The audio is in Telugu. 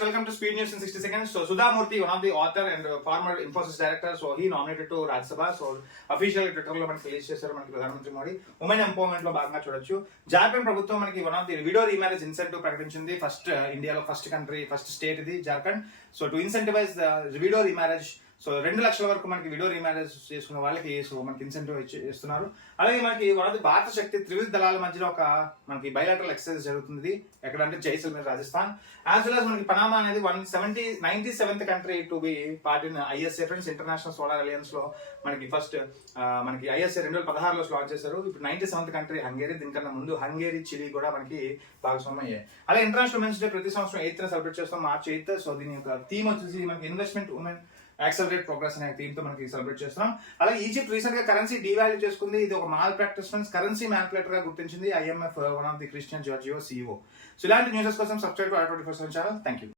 Welcome to Speed News in 60 seconds. So Sudha Murthy, one of the author and former Infosys director, so he nominated to Rajya Sabha. So official Twitter లో మనకి రిలీజ్ చేశారు మనకి ప్రధానమంత్రి మోడీ. ఉమెన్ ఎంపవర్మెంట్ లో భాగంగా చూడొచ్చు. జార్ఖండ్ ప్రభుత్వం మనకి one of the widow remarriage incentive ప్రకటించింది. ఫస్ట్ ఇండియాలో ఫస్ట్ కంట్రీ ఫస్ట్ స్టేట్ ఇది Jharkhand. So to incentivise the widow remarriage, so 2 లక్షల వరకు మనకి విడో రీమ్యారేజ్ చేసుకున్న వాళ్ళకి సో మనకి ఇన్సెంటివ్ ఇస్తున్నారు. అలాగే మనకి వన్ భారత శక్తి త్రివిధ దళాల మధ్యలో ఒక మనకి బైలాటరల్ ఎక్సర్సైజ్ జరుగుతుంది. ఎక్కడంటే Jaisalmer Rajasthan. As well as మనకి పనామా అనేది 97th country to be part in ISA friends international solar alliance లో మనకి ఫస్ట్ మనకి ఐఎస్ఏ 2016లో లాంచ్ చేశారు. ఇప్పుడు 97th కంట్రీ హంగేరీ. దీనికన్నా ముందు హంగేరీ, చిలీ కూడా మనకి భాగస్వామ్యం అయ్యాయి. అలాగే ఇంటర్నేషనల్ ఉమెన్స్ డే ప్రతి సంవత్సరం 8th సెలబ్రేట్ చేస్తాం, March 8th. సో దీని యొక్క థీమ్ వచ్చేసి మనకి ఇన్వెస్ట్మెంట్ ఉమెన్ యాక్సలరేట్ ప్రోగ్రెస్ అనే థీమ్ తో మనకి సెలబ్రేట్ చేస్తున్నాం. అలాగే ఈజిప్ట్ రీసెంట్ గా కరెన్సీ డివాల్యూ చేసుకుంది. ఇది ఒక mall practice friends currency manipulator గా గుర్తించింది IMF one of the Christian Giorgio CEO. So ఇలాంటి న్యూసెస్ కోసం subscribe to R24 channel. Thank you.